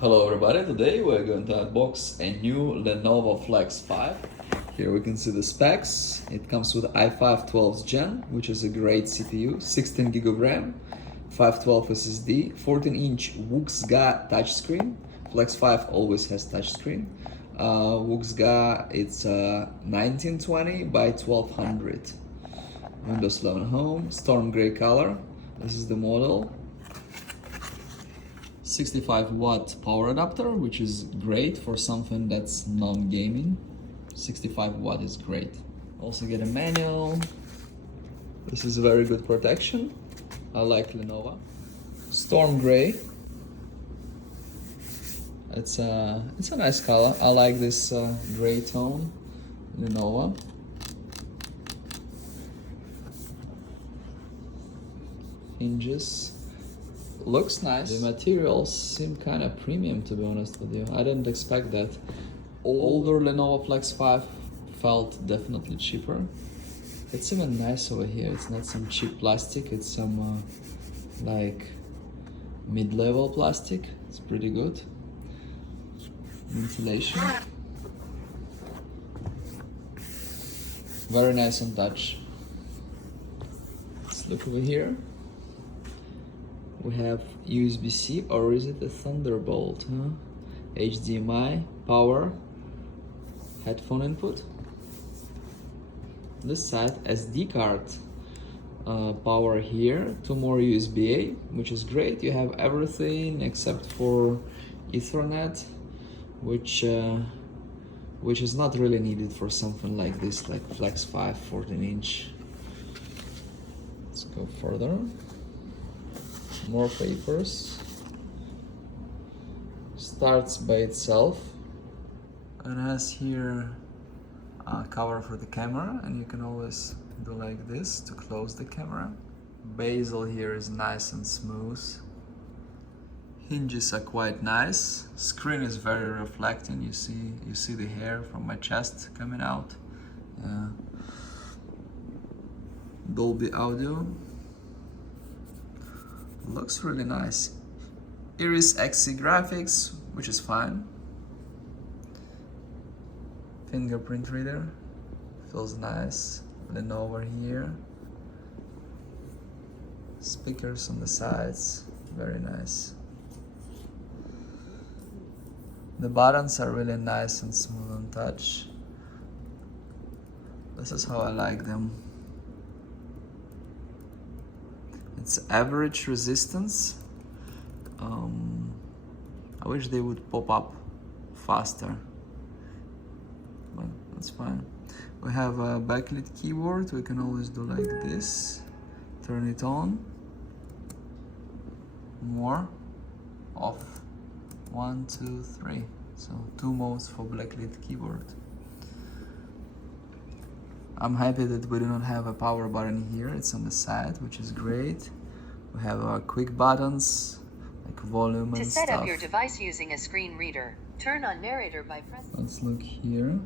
Hello everybody, today we're going to unbox a new Lenovo Flex 5. Here we can see the specs. It comes with i5 12th gen, which is a great CPU, 16 GB of RAM, 512 SSD, 14-inch WUXGA touchscreen. Flex 5 always has touchscreen. WUXGA, it's 1920 by 1200. Windows 11 Home, storm gray color. This is the model. 65-watt power adapter, which is great for something that's non-gaming. 65 watt is great. Also get a manual. This is very good protection. I like Lenovo. Storm gray. It's a nice color. I like this gray tone. Lenovo. Hinges. Looks nice. The materials seem kind of premium, to be honest with you. I didn't expect that. Older Lenovo Flex 5 felt definitely cheaper. It's even nice over here. It's not some cheap plastic. It's some like mid-level plastic. It's pretty good. Ventilation. Very nice on touch. Let's look over here. We have USB-C, or is it a Thunderbolt? HDMI, power, headphone input. This side, SD card, power here, 2 more USB-A, which is great. You have everything except for Ethernet, which is not really needed for something like this, like Flex 5 14-inch. Let's go further. More papers. Starts by itself. It has here a cover for the camera, and you can always do like this to close the camera. Bezel here is nice and smooth. Hinges are quite nice. Screen is very reflecting. You see the hair from my chest coming out. Dolby audio. Looks really nice. Iris Xe graphics, which is fine. Fingerprint reader, feels nice. Lenovo here. Speakers on the sides, very nice. The buttons are really nice and smooth on touch. This is how I like them. It's average resistance. I wish they would pop up faster, but that's fine. We have a backlit keyboard. We can always do like this. Turn it on. More. Off. 1, 2, 3. So 2 modes for backlit keyboard. I'm happy that we do not have a power button here. It's on the side, which is great. We have our quick buttons, like volume and stuff. To set up your device using a screen reader, turn on narrator by pressing. Let's look here.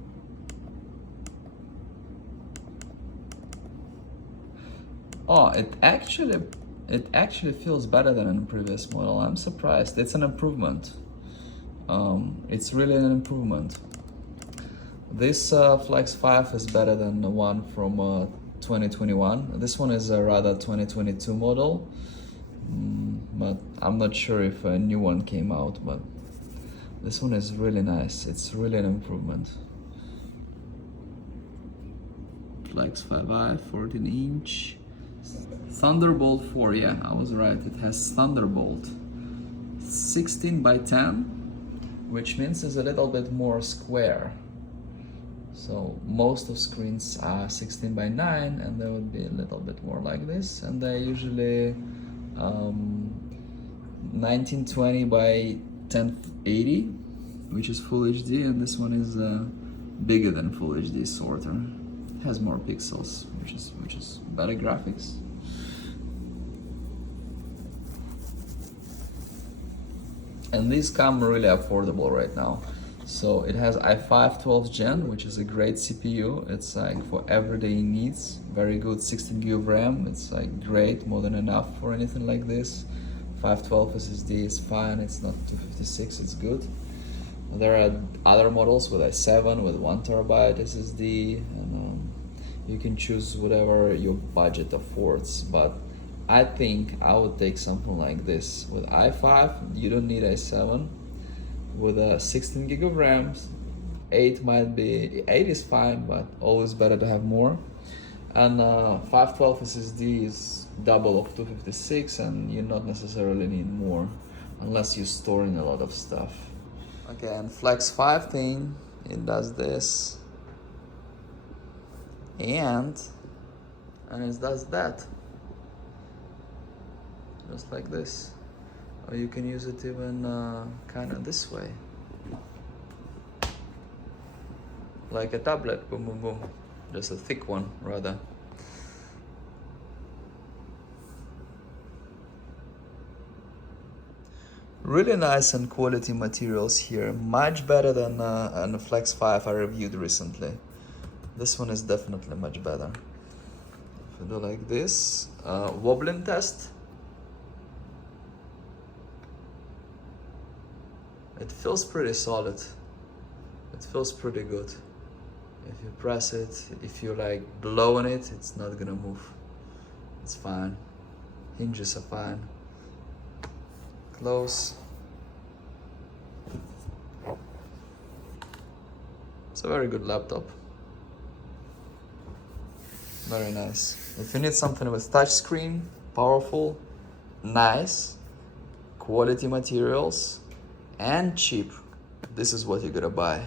Oh, it actually feels better than in the previous model. I'm surprised. It's an improvement. It's really an improvement. This Flex 5 is better than the one from 2021. This one is a rather 2022 model, but I'm not sure if a new one came out, but this one is really nice. It's really an improvement. Flex 5i, 14-inch. Thunderbolt 4, yeah, I was right. It has Thunderbolt. 16 by 10, which means it's a little bit more square. So most of screens are 16 by 9, and they would be a little bit more like this, and they're usually 1920 by 1080, which is Full HD, and this one is bigger than Full HD, sort of. It has more pixels, which is better graphics. And these come really affordable right now. So it has i5 12th gen, which is a great CPU. It's like for everyday needs. Very good, 16 GB of RAM. It's like great, more than enough for anything like this. 512 SSD is fine, it's not 256, it's good. There are other models with i7 with 1TB SSD, and you can choose whatever your budget affords, but I think I would take something like this. With i5, you don't need i7. With a 16 gig of RAM, 8 is fine, but always better to have more. And 512 SSD is double of 256, and you not necessarily need more unless you're storing a lot of stuff. Okay, and Flex 5 thing, it does this, and it does that, just like this. Or you can use it even kind of this way, like a tablet. Boom, boom, boom. Just a thick one, rather. Really nice and quality materials here, much better than the Flex 5 I reviewed recently. This one is definitely much better. If you do like this, wobbling test. It feels pretty solid. It feels pretty good. If you press it, if you like blowing it, it's not gonna move. It's fine. Hinges are fine. Close. It's a very good laptop. Very nice. If you need something with touchscreen, powerful, nice, quality materials, and cheap, this is what you gotta buy.